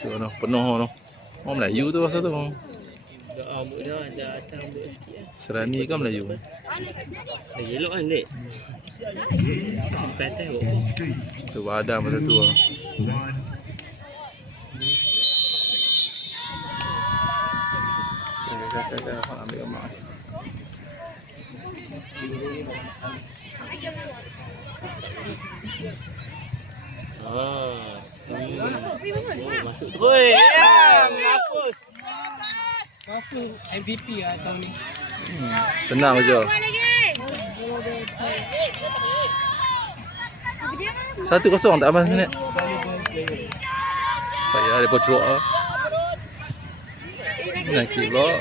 Tu noh, penuh noh. Orang Melayu tu rasa tu. Dah amuk dah, dah atas amuk sikit lah. Serani kan Melayu. Lagi elok kan, Dek? Sampai atas kot. Tu badan masa tu lah. Kata ambil gambar. Masuk terus. Ya, Hafuz. Aku MVP lah tahun ni. Senang je. 1-0 tak aman minit. Payah dia pocok ah. Nakik pula.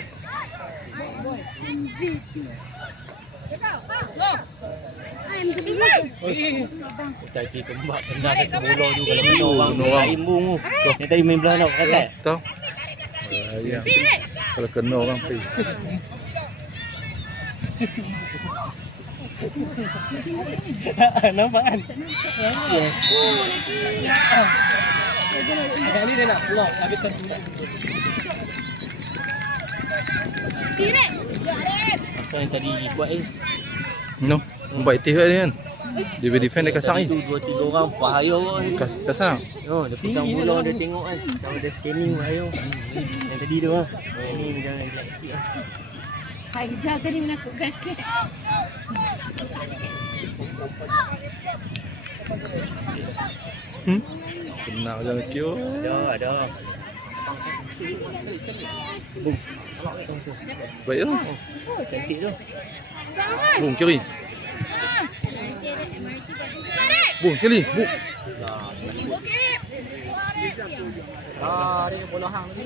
Tadi kembak kena kaki bola tu kalau kena orang lain bung tu. Yang tadi main belah nak kata. Tahu. Ya. Kalau kena orang pergi. Nampak kan? Yes. Agak ni dia nak vlog habis kan. Pasal yang tadi buat No, baik tih dia kan. Dia defend dia kasang ni. tu 2-3 orang bahaya orang. Kasang. Oh, dia pegang bola dia tengok kan. Kalau dia scanning bahaya. Yang tadi tu lah. Yang ni dia jangan relax sikit lah. Hai, jaga ni menakutkan sikit. Kena jangan kio. Ada. Baik lah. Oh, cantik tu. Bung kiri. Bung sekali. Bung. Dia bola hang ni.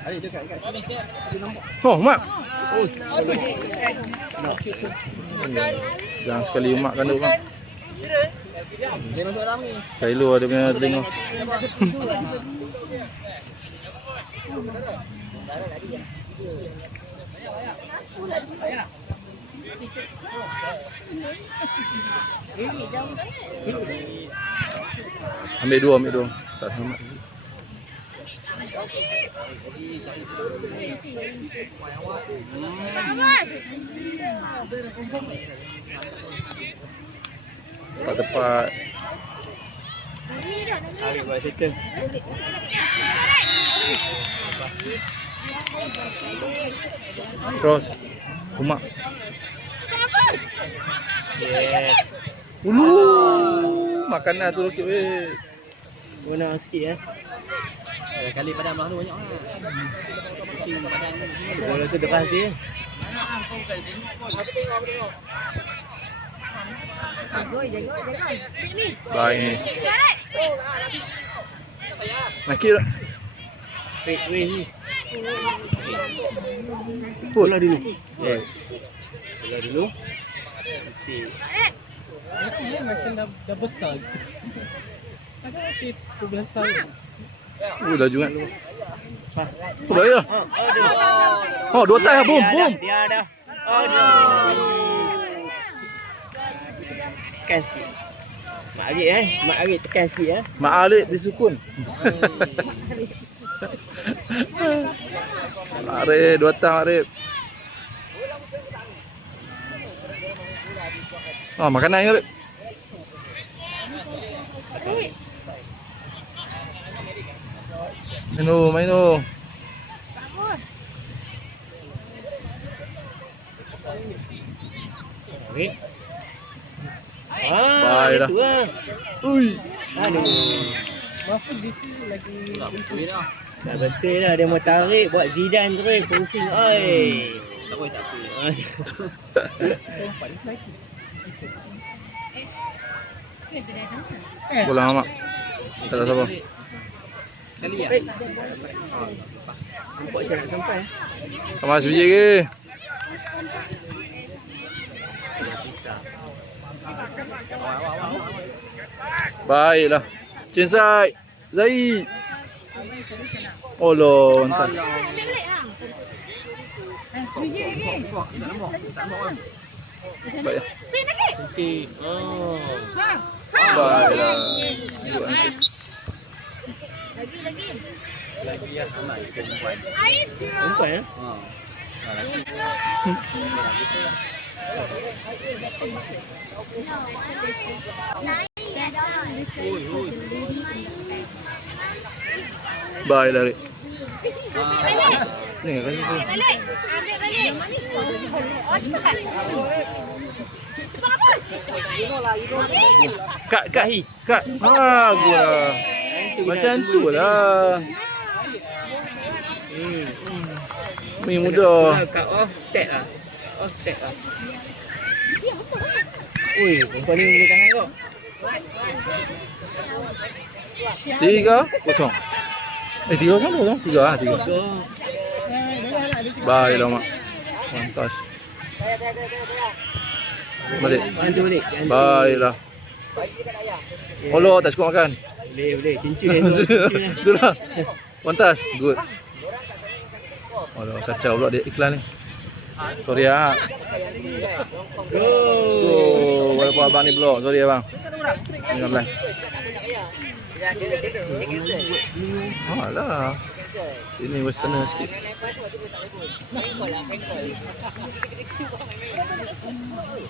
Ada dekat sini. Dia nampak. Oh, Mak. Jangan sekali mak kena orang. Dia masuk dalam ni. Sekali luar dia punya telinga. Ambil dua. Tak sama. Tepat. Ambil buat second. Cross. Kumak. Yes. Ulu. Makanan tu lokit weh. Guna sikit Kali badan belah tu banyak lah. Bola tu depan dia. Jaga. Ni. Baik ni. Nakik tak? Wait ni. Bola dulu. Yes. Bola dulu. Okey. Aku ni macam dah besar. Agak masih 12 tahun. Laju kan. Oh, baik lah. Oh, 2 time lah. Boom. Dia dah. Aduh. Tekan sikit. Mak Arik tekan sikit Mak Alik disukun. Arif, 2 time Arif. Oh, makanan ni Arif. Main tu. Arik. Baik dah. Itu lah. Ui. Aduh. Masuk di sini lagi betul dah. Dah betul lah dia mau tarik buat Zidane terus pusing oi. Tak apa. Bola mak. Tak ada siapa. Kali ya. Nampak je nak sampai. Sama biji ke? Baiklah. Cinsai. Zai. Oh lo, entah. Baik. Okey. Oh. Baiklah. Lagi yang amat perempuan. Perempuan ya? Baiklah, Rik. Ni kan ni. Balik. Ambil balik. Oh, cepat. Cepat hapus. Kak, Kak. Ha, gua. Macam tu lah. Mi muda. Kat off tag lah. Off tag lah. Ui, perempuan ni boleh tahan kau. 3-0. 3-0 tu. 3 ah, 3. Baiklah, Mak. Mantas. Balik. Bantu balik. Baiklah. Allah tak cukup makan. Boleh. Cincin tu. Cincin Tu lah. Mantas. Good. Aduh, kacau pula dia iklan ni. Sorry ah. Oh, walaupun abang ni blok. Sorry abang. Ini online. Alah. Ini westerner sikit.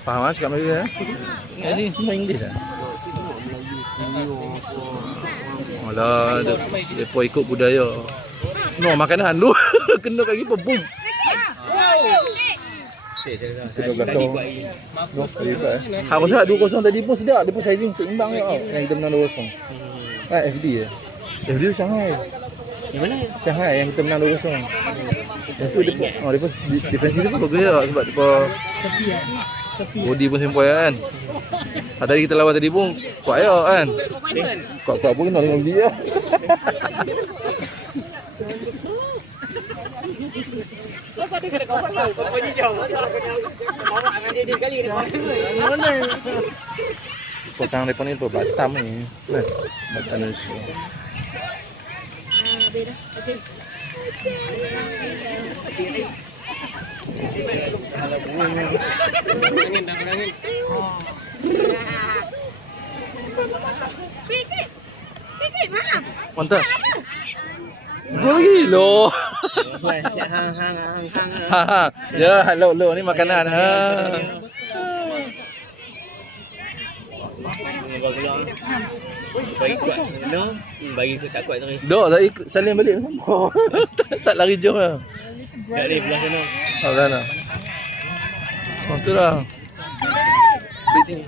Faham ah cakap Melayu eh? Ini semua English ah. Alah, depa ikut budaya. No, makanan lu kena kaki apa boom. Aku rasa 2-0 tadi pun sedap. Dia pun sizing seimbang je. Yang kita menang 2-0. FD je. FD tu Shanghai. Yang mana? Shanghai yang kita menang 2-0. Yang tu dia pun defensif dia pun bagus je. Sebab dia body pun sempoi kan. Tadi kita lawan tadi pun kuat je kan. Kuat-kuat pun kena 5 biji je. Potang depan ni Batam ni. Batam Malaysia. Beda. Okey. Angin. Pikir, mana? Mantap. Gol gila. Hang. Ya, lo ni makanan. Ha. Bagi kuat. No, bagi tu tak kuat tadi. Dok, saya saling balik sama. Tak lari jauh lah. Tak boleh belah sana. Oh, sana. Oh, tu lah. Beating.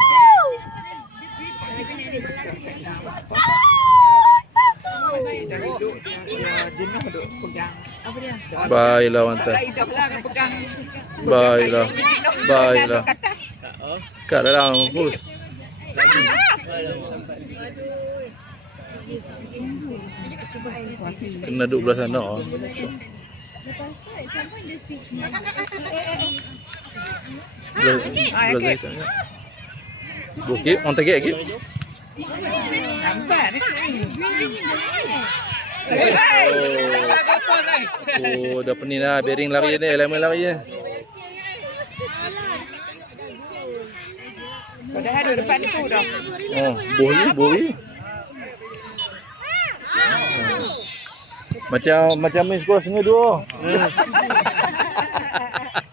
Baiklah, mantap. Baiklah. Kat dalam, bos. Kena duduk belah sana. Belah sana. Okey, on target lagi. Nampak ni. Oh, dah pening lah. Bearing lari ni, elemen lari je. Padahal duduk depan tu dah. Oh, bohi. Macam main skor 1-2.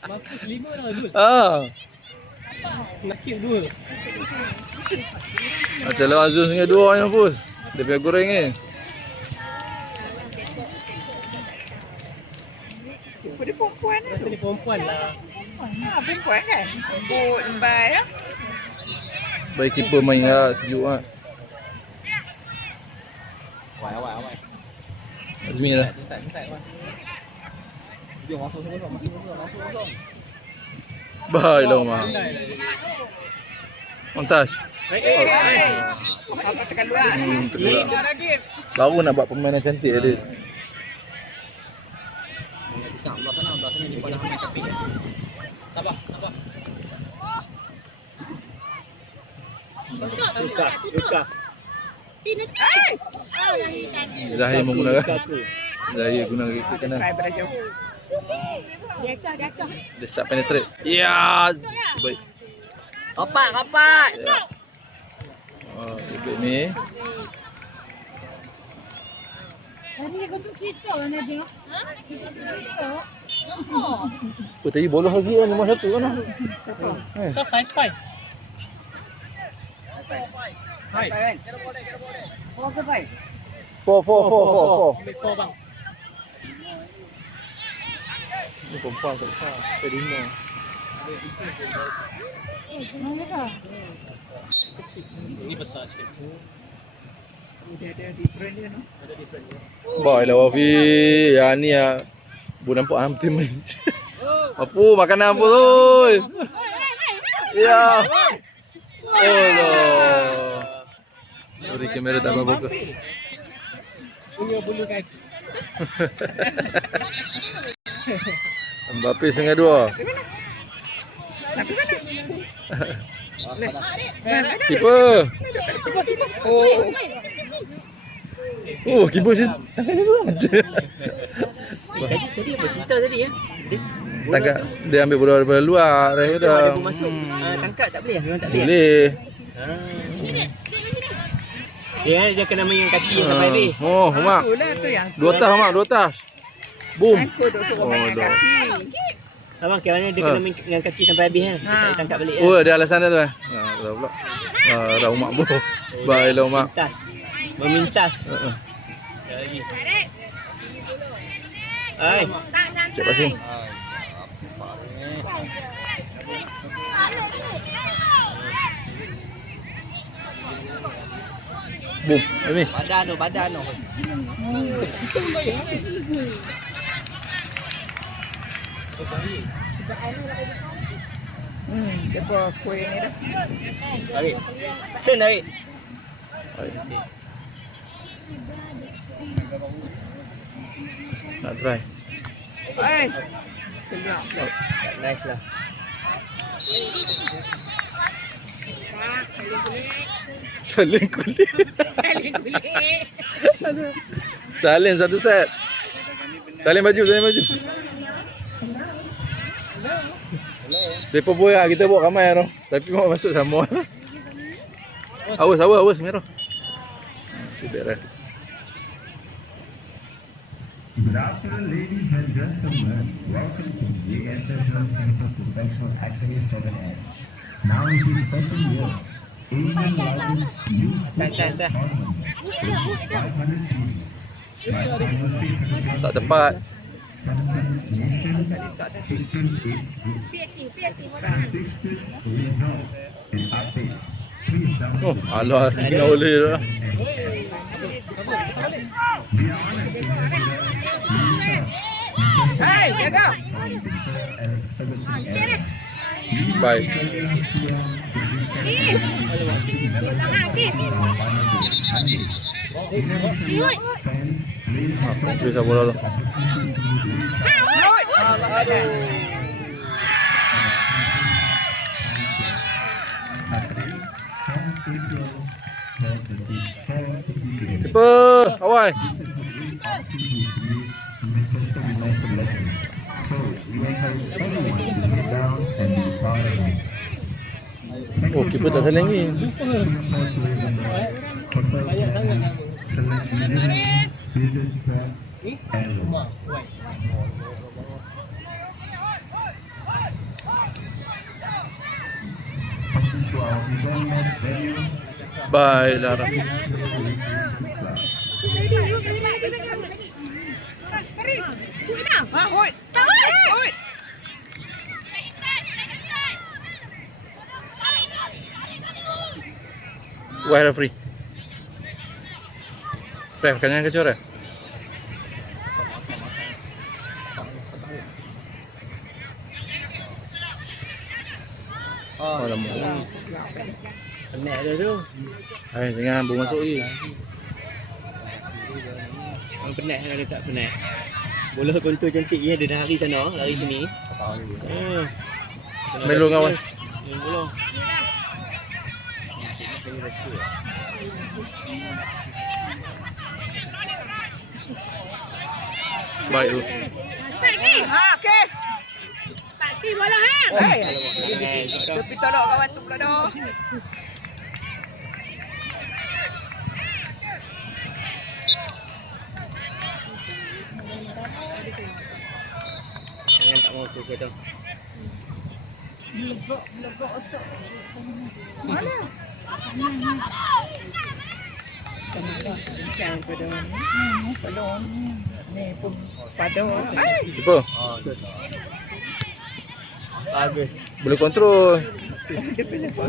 Maksud 5 dah dulu. Nak kill 2. Macam lah Azul 1-2 yang pus. Dia punya goreng ni. Dia perempuan Rasa ni perempuan lah. perempuan kan? Lembut, lembai ya. Baik keeper main lah, sejuk lah. Awai. Azmi lah. Inside. Jom masuk. Baiklah Umar. Montas. Apa tekan luar? Tergelak. Baru nak buat permainan cantik tadi. Belah sana di pada hamai tepi. Sabar. Luka. Zahir menggunakan. Zahir guna kaki kanan. Try pada jauh. Dia start penetrate. Ya, baik. Kapak. Ya. Oh, ikut ni. Oh, tadi bola lagi kan nombor 1 kan. So size 5. Four. Ambil 4 bang. Ni perempuan tak besar. Saya lima. Ini besar sikit. Ada different dia no. Boy lah Wafi. Ya ni ya. Bu nampak hampir main. Apa makanan apa tu? Ya. Allah. Sorry kamera tak bagus. Bulu kaki. Mbappe setengah 2. Keeper. Oh, keeper je. Tadi apa cerita tadi ya? Tangkap dia ambil bola daripada luar. Dah Ada bola masuk. Tangkap tak boleh? Memang tak boleh. Boleh. Dia kena main yang kaki yang sampai habis. Oh, Mak. Itulah tu yang 2 tas, Mak, 2 tas. Boom. aku duk suruh main dah. kaki. Abang kiranya dia kena main dengan kaki sampai habis kan. Dia tak tangkap balik. Oh, ada alasan dia tu eh. Tahu pula. Dah Mak bro. Baiklah Mak. Memintas. Lagi. Hai. Cek pasing. Boom. Ini. Badan tu. Dia kuih ni dah. Tarik. Turn tarik. Nak try. Keluar. Nice lah. Salin kulit. Salin satu set. Salin baju. Depa boya kita bawa ramai tu. Tapi mau masuk sama. Awas merah. Tidak dah. Good afternoon, ladies and gentlemen. Welcome to JSS Center Professional Academy 7S. Now it is 7 years. Asian largest youth football tournament with 500 teams. Tak tepat. 17 nations, 16 age groups. And 6 results in updates. Please download Oh, alah, tinggal boleh dah. We are honored to have with us Hey, jaga. and 17S. Baik. Bisa bola tu. Keeper, awal. So we encourage everyone to get down and be part of it. Oh, keeper tak saling ni. Baiklah Rafi. Wah, referee. Ref, kanyang kecil ref. Oh, lama. Penat dia tu. Hai, jangan baru masuk lagi. Orang penat kan dia tak penat. Bola kontur cantik je, dia dah lari sana, lari sini. Melo kawan. Bola. Baik tu. Ha, okey. Pati bola ha. Hei. Tepi tolak kawan tu pula dah. Jangan tak mau tu kata. Kami dah sebincang pada ni. Tolong. Ni pun pada. Hai. Apa? Bagus. Boleh kontrol. Dia pilih apa?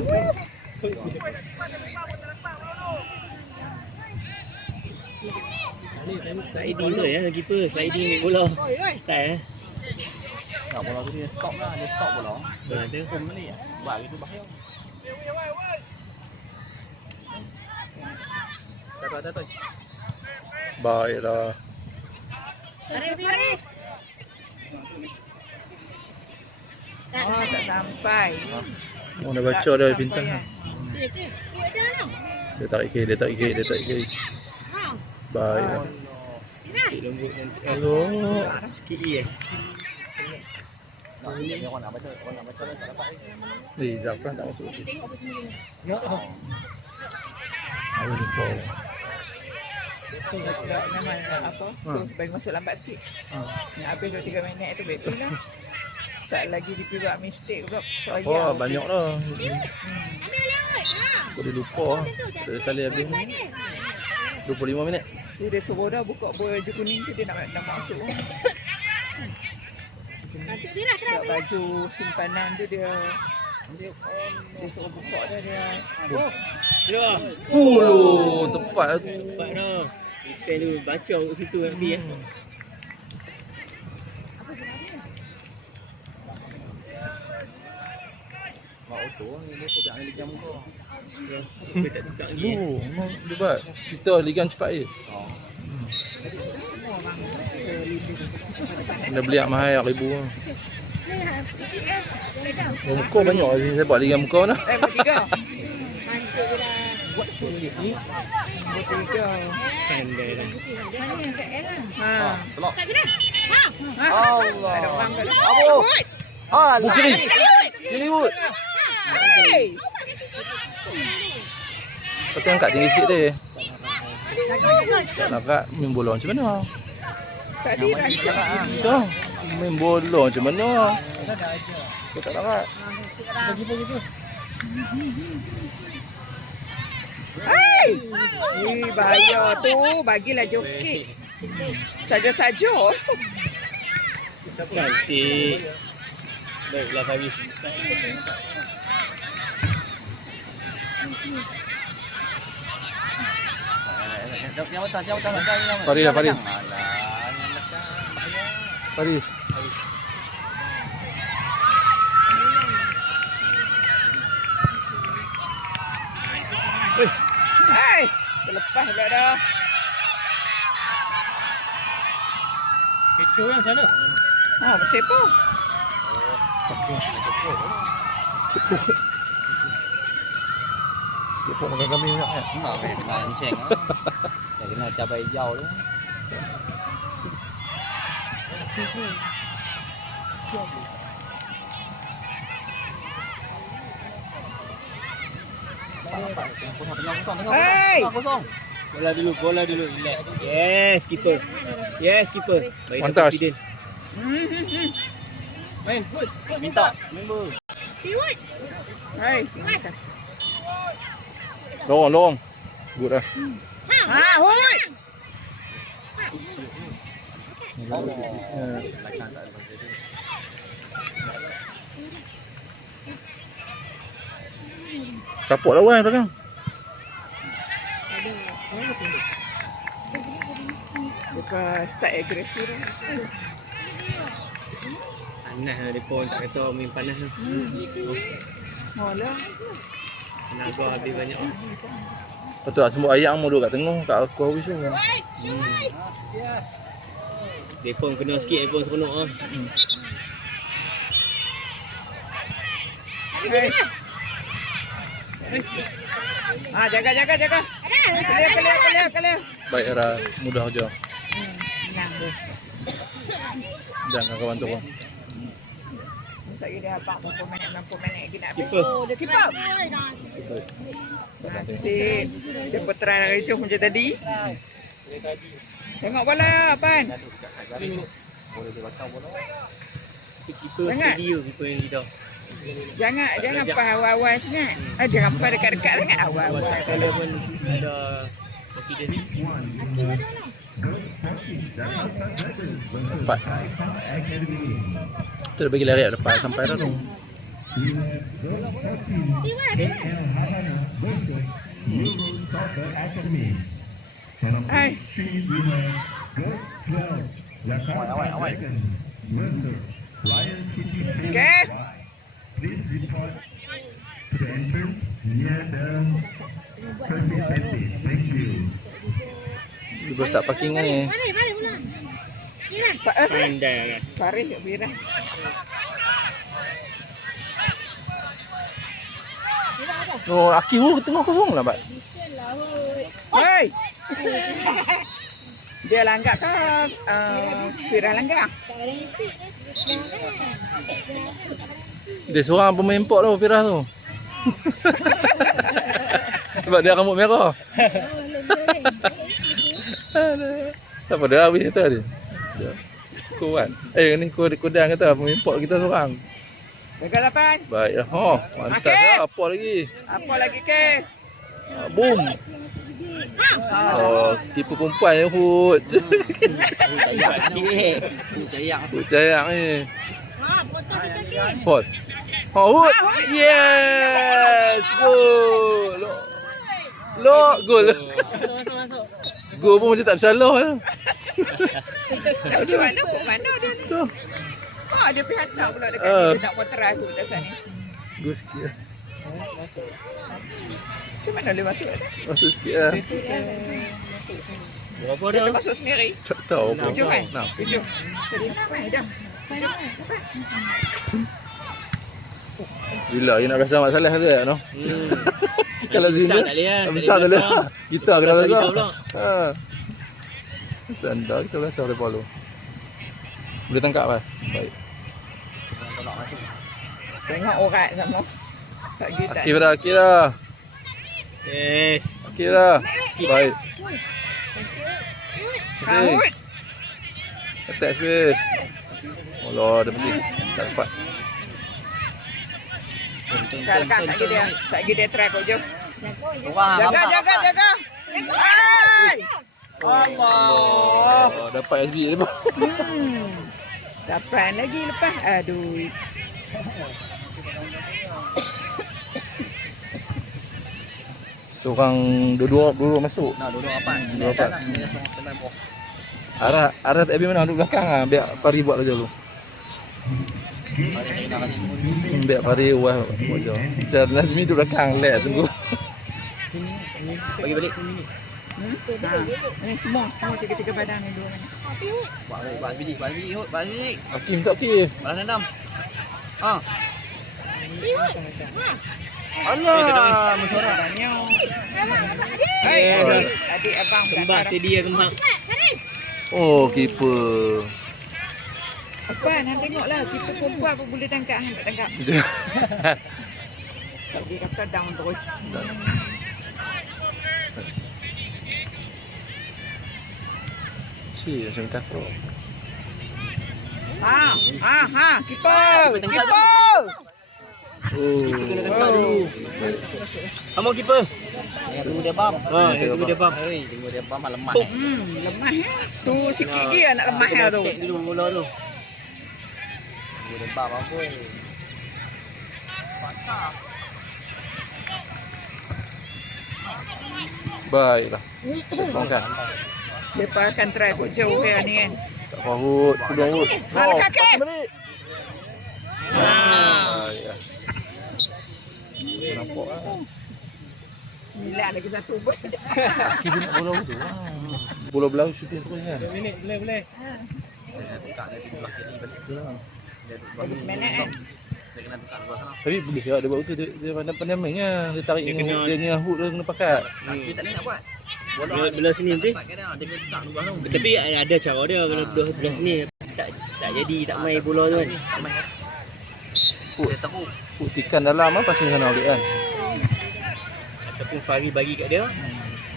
Sliding tu ya keeper, sliding bola. Style eh. Nak bola tu dia stop lah, dia stop bola. Bola tu. Hukum ni. Buat gitu bahaya. Tak. Baiklah. Paris. Oh, tak sampai. Oh, dah baca dah bintang. Tu ada lah. Dia tarik kiri. Baik. Sikit lembut nanti. Hello. Sikit je. Orang nak baca dah tak dapat. Zafran tak masuk. Ya. Aku lupa. Tu memang apa? Tu bagi masuk lambat sikit. Nak habis 2-3 minit tu betul lah. Saat lagi dibuat mistake pula. Oh, banyak lah. Ambil lewat. Ha. Aku dah lupa. Tak salih habis ni. 25 minit. Tu dia suruh dah buka baju kuning tu dia nak masuk. Nanti dia lah try. Tak baju simpanan tu dia suruh buka dah dia. Oh, Ya. Tepat lah tu. Nampak dah. Defend tu baca kat situ nanti ya. Mak auto ni dia tu tak ada jam kau. Dia tak tukar lagi. Memang dia buat. Kita ligan cepat je. Dah beli mahal RM1,000 lah. Oh, muka banyak lah sini saya buat ligan muka dah. buat 3. Mantuk je dah. Buat 3. Pandai dah. Ha. Tolak. Tak kena. Ha. Allah. Ada orang ke? Apa? Kiri. Kiri Wood. Hei. Tapi angkat tinggi sikit dia. Jangan. Tak nak kat main bola macam mana? Tadi rancang. Kita main bola macam mana? Kau tak nak kat. Hei. Bahaya tu. Bagilah jauh sikit. Saja-saja. Cantik. Baiklah Faris. Yang atas macam Faris lah, Faris. Alah, Faris. Hei. Terlepas pula dah. Kecoh yang sana. Ha, masih apa? Dia pun makan kami nak kan? Mak kena enceng. Dah kena cabai hijau tu. Hei. Bola dulu. Relax. Yes, keeper. Baik One touch. confident. Main. Minta. Member. Tiwut. Hei. Lorong. Good lah. Ha, hoi. Support lah Wan belakang. Bukan start agresif dah. Panas lah dia pun tak kata main panas lah. Malah. Tenaga habis banyak lah. Lepas tu semua ayam mu duduk kat tengah kat aku habis tu. Dia pun kena sikit, dia pun seronok lah. Ha, jaga. Clear. Baik Era, mudah je. Menang tu. Jangan kawan tu. Lagi dah 40 minit, 60 minit lagi nak habis. Keeper. Oh, dia Keeper. Nasib. Dia putera lagi jom macam tadi. Tengok bola, Pan. Boleh dia bakar bola. Keeper Sangat. steady tu, keeper yang leader. Jangan pas awal-awal sangat. Jangan pas dekat-dekat sangat awal-awal. Kalau pun ada confidence. Dapat. Tu dah bagi lari dapat sampai dah tu. Hai. Okay. Please report to the entrance near the facility. Thank you. Dia baru start parking kan ni. Mari pula. Kira. Pandai kan. Faris kat Birah. Oh, Aki tengah kosong lah, Pak. Hei. Dia langgar ke? Birah langgar. Dia seorang pemain import tu, Firah tu. Sebab dia rambut merah. Tak apa, dia habis kata dia. Kuat. Ni kudang kata pemain import kita seorang. Jaga 8. Baiklah. Oh, mantap Okey. dah. Apa lagi? Apa lagi ke? Boom. Oh, tipu perempuan je Hud. Percaya ni. Ha, potong kaki. Pot. Oh, Hud. Yes. Gol. Lock gol. Gol pun macam tak bersalah je. Macam mana pun mana dia ni? Tu. Dia pergi hantar pula dekat dia nak putera tu kat sana. Gol sikit lah. Macam mana boleh masuk tak? Masuk sikit lah. Berapa Dia dah? masuk sendiri. Tak tahu apa. 7 kan? Nah. 7. Jadi apa dah? Bila kita nak rasa Mak Saleh tu no? Kalau Besar sini tak boleh kan? besar tak boleh. Kita kena Besar rasa. kita pula. Ha. Sandal kita rasa boleh follow. Boleh tangkap pas. Baik. Tengok orang sama. Tak gitu. Kira. Yes. Kira. Baik. Hud. Attack space. Allah, dia mesti tak dapat. Kalkan tak dia try kau jom. Jaga. Hai. Allah. Oh, dapat SB dia pun. Dapat lagi lepas. Aduh. Seorang dua masuk. Nak duduk apa? Dua apa? Arah tak habis mana duduk belakang ah. Biar Fari buat kerja dulu. Biar Fari buat kerja. Macam Nazmi duduk belakang. Let tunggu. Bagi balik sini. Ni semua 3 badan ni 2 minit. Buat biji. Hakim tak okey. Balas dendam. Ha. Alah. Mesyuarat. Hai. Adik abang Kembang steady ya kembang. Oh, keeper. Apa nak tengoklah kita perempuan pun boleh tangkap tak tangkap. Tak pergi kat kadang terus. Cik, macam takut. Keeper. Oh. Kena tangkap dulu. Kamu keeper. Tunggu dia bam. Tunggu dia bam. Tunggu dia bam lemah. Lemah ya. Tu sikit dia nak lemah ya tu. Tek dulu bola tu. Tunggu dia bam apa. Baiklah. Bongkan. Lepas akan try kot jauh ya ni kan. Tak fahut, tudung hut. Balik kaki. Balik. Baiklah. Nampak ah. 9 lagi 1 pun. Kita nak bola tu. Bola belau shooting terus kan. Minit boleh. Lagi seminit kan. Tapi boleh ya dia buat tu dia pandai main kan. Dia tarik ni dia ni hook dia kena pakat. Dia tak nak buat. Bola belah sini nanti. Tapi ada cara dia kalau belah sini tak Tak jadi tak main bola tu kan. Putikan dalam apa pasal sana balik kan. Ataupun Fahri bagi kat dia.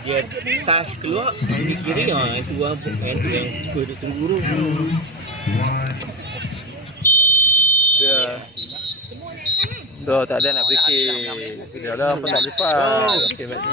Dia touch keluar, ambil kiri, itu yang duk tunggu tu. Dia dah tak ada nak fikir. Dia dah apa tak lipat. Okey baik.